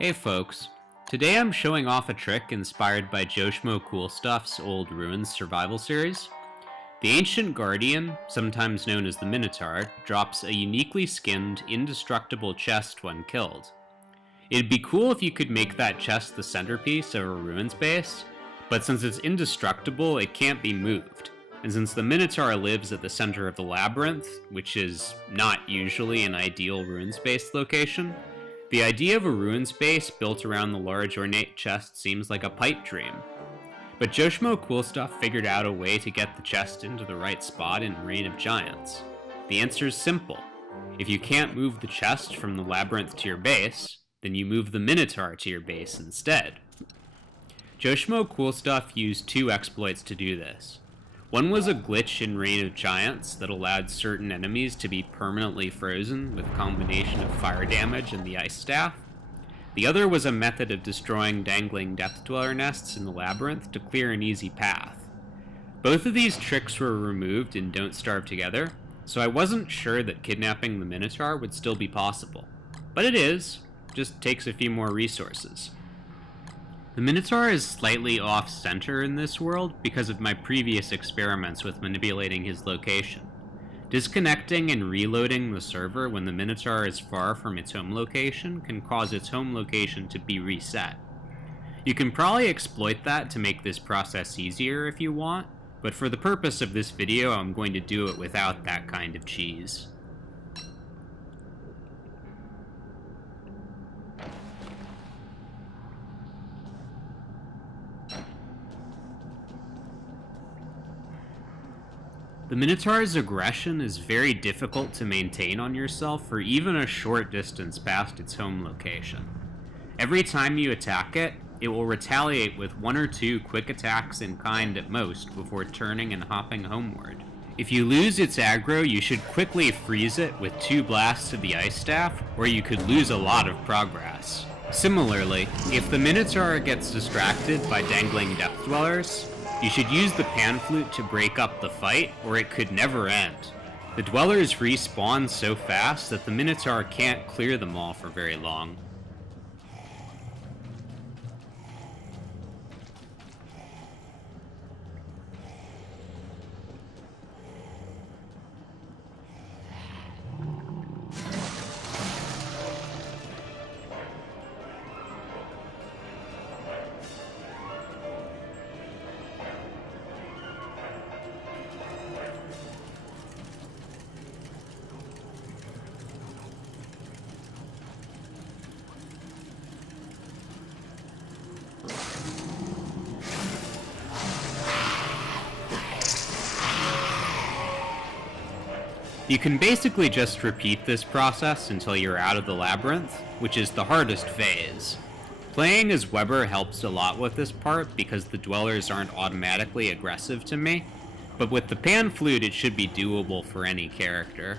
Hey folks, today I'm showing off a trick inspired by Joshmo Coolstuff's old Ruins survival series. The Ancient Guardian, sometimes known as the Minotaur, drops a uniquely skinned, indestructible chest when killed. It'd be cool if you could make that chest the centerpiece of a Ruins base, but since it's indestructible, it can't be moved. And since the Minotaur lives at the center of the labyrinth, which is not usually an ideal Ruins-based location, the idea of a Ruins base built around the large ornate chest seems like a pipe dream. But Joshmo Coolstuff figured out a way to get the chest into the right spot in Reign of Giants. The answer is simple. If you can't move the chest from the labyrinth to your base, then you move the Minotaur to your base instead. Joshmo Coolstuff used two exploits to do this. One was a glitch in Reign of Giants that allowed certain enemies to be permanently frozen with a combination of fire damage and the ice staff. The other was a method of destroying dangling Depth Dweller nests in the labyrinth to clear an easy path. Both of these tricks were removed in Don't Starve Together, so I wasn't sure that kidnapping the Minotaur would still be possible. But it is, just takes a few more resources. The Minotaur is slightly off-center in this world because of my previous experiments with manipulating his location. Disconnecting and reloading the server when the Minotaur is far from its home location can cause its home location to be reset. You can probably exploit that to make this process easier if you want, but for the purpose of this video I'm going to do it without that kind of cheese. The Minotaur's aggression is very difficult to maintain on yourself for even a short distance past its home location. Every time you attack it, it will retaliate with one or two quick attacks in kind at most before turning and hopping homeward. If you lose its aggro, you should quickly freeze it with two blasts of the ice staff, or you could lose a lot of progress. Similarly, if the Minotaur gets distracted by dangling Depth Dwellers, you should use the pan flute to break up the fight, or it could never end. The Dwellers respawn so fast that the Minotaur can't clear them all for very long. You can basically just repeat this process until you're out of the labyrinth, which is the hardest phase. Playing as Weber helps a lot with this part because the Dwellers aren't automatically aggressive to me, but with the pan flute it should be doable for any character.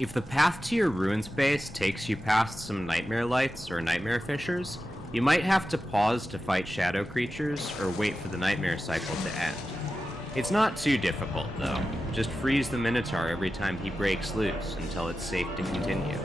If the path to your Ruins base takes you past some Nightmare Lights or Nightmare Fissures, you might have to pause to fight shadow creatures or wait for the Nightmare cycle to end. It's not too difficult though, just freeze the Minotaur every time he breaks loose until it's safe to continue.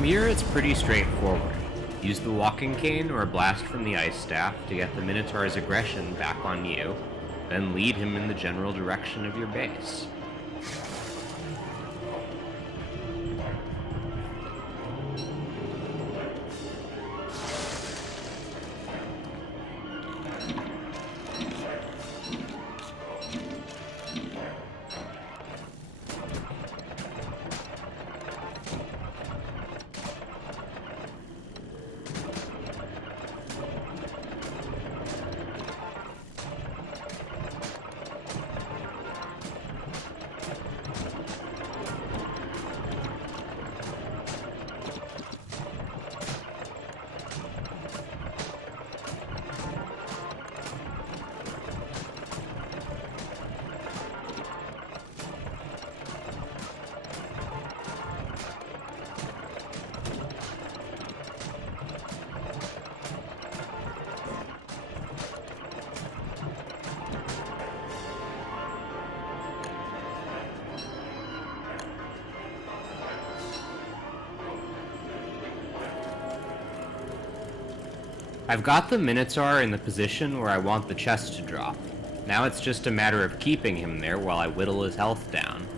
From here, it's pretty straightforward. Use the walking cane or a blast from the ice staff to get the Minotaur's aggression back on you, then lead him in the general direction of your base. I've got the Minotaur in the position where I want the chest to drop. Now it's just a matter of keeping him there while I whittle his health down.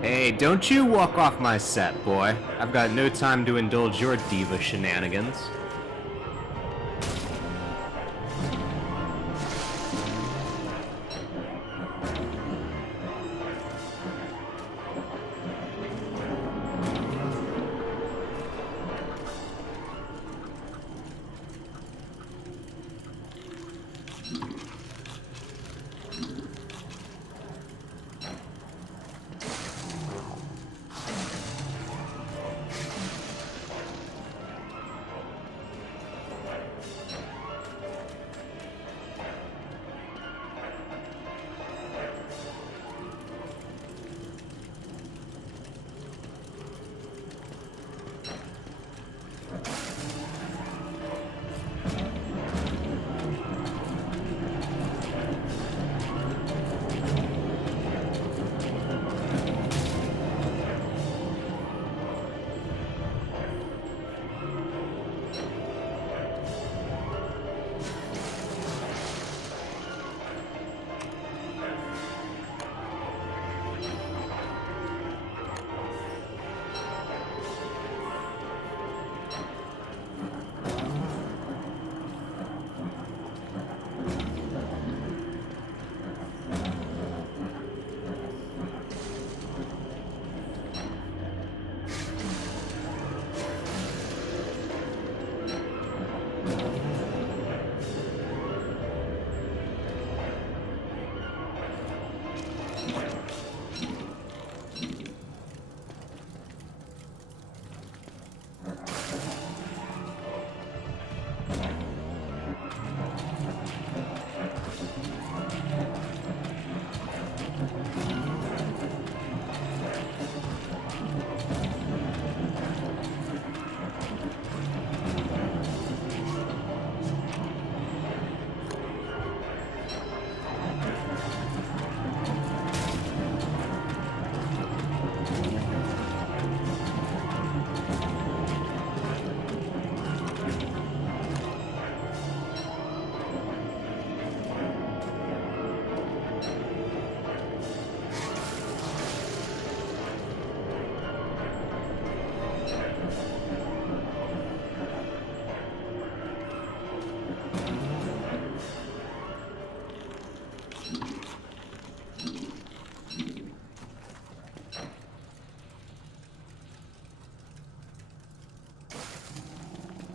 Hey, don't you walk off my set, boy. I've got no time to indulge your diva shenanigans.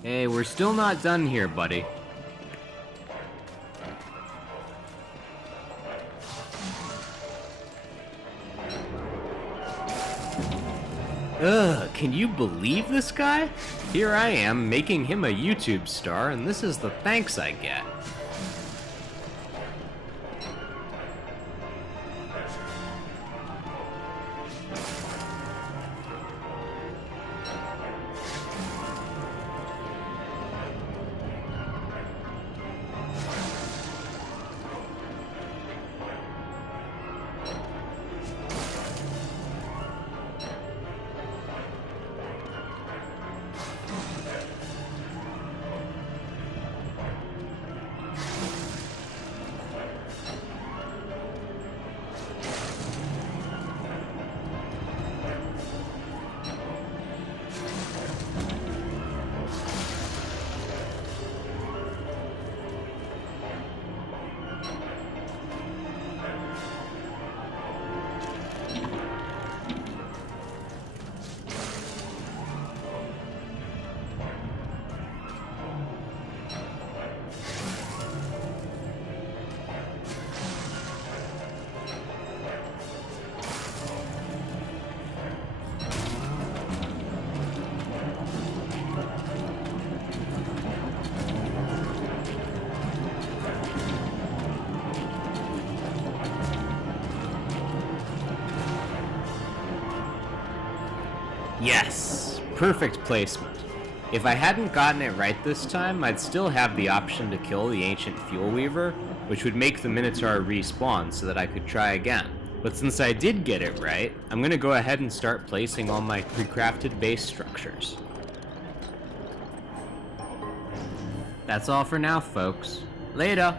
Hey, we're still not done here, buddy. Ugh, can you believe this guy? Here I am, making him a YouTube star, and this is the thanks I get. Yes, perfect placement. If I hadn't gotten it right this time, I'd still have the option to kill the ancient Fuel Weaver, which would make the Minotaur respawn so that I could try again. But since I did get it right, I'm gonna go ahead and start placing all my pre-crafted base structures. That's all for now, folks. Later!